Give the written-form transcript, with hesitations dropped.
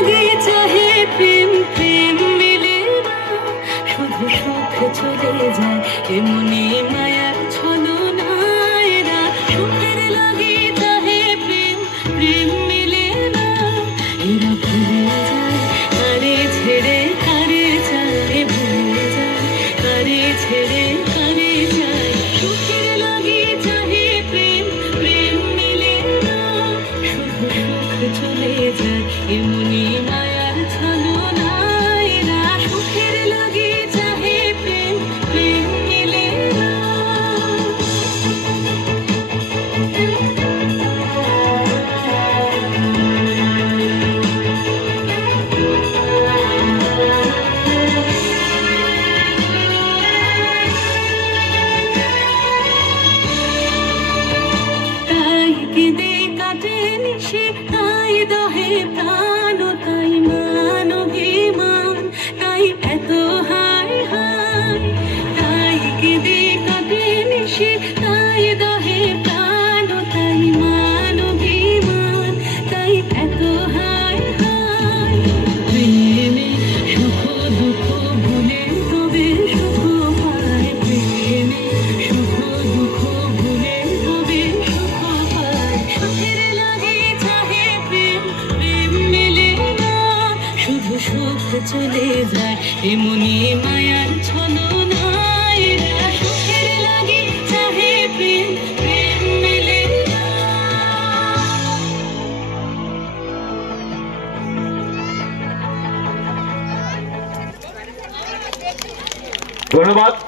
লাগে চাহে প্রেম প্রেম মিলে না শুধু সুখ চলে যায় এমনি মায়ার ছলনায় না সুখের লাগে চাহে প্রেম প্রেম মিলে না এরা ভুলে যায় কারে ছেড়ে কারে চায় ভুলে যায় কারে ছেড়ে কারে চায় সুখের লাগে চাহে প্রেম প্রেম মিলে না শুধু সুখ চলে যায় এমনি মায়ার ছলনায় না সুখের লাগে চাহে প্রেম প্রেম মিলে না তাই কেঁদে কাটে নিশি তাই দহে প্রাণ তাই মান অভিমান তাই এত হায় হায় তাই কেঁদে কাটে নিশি তাই দহে প্রাণ তাই মান অভিমান তাই এত হায় হায় প্রেমে সুখ দুঃখ ভুলে তবে সুখ পায় প্রেমে সুখ দুঃখ ভুলে তবে সুখ পায় সুখের লাগে চাহে প্রেম প্রেম মেলে না শুধু সুখ চলে যায় এমনি মায়ার ছলনায় না সুখের লাগে চাহে প্রেম প্রেম মেলে না ধন্যবাদ।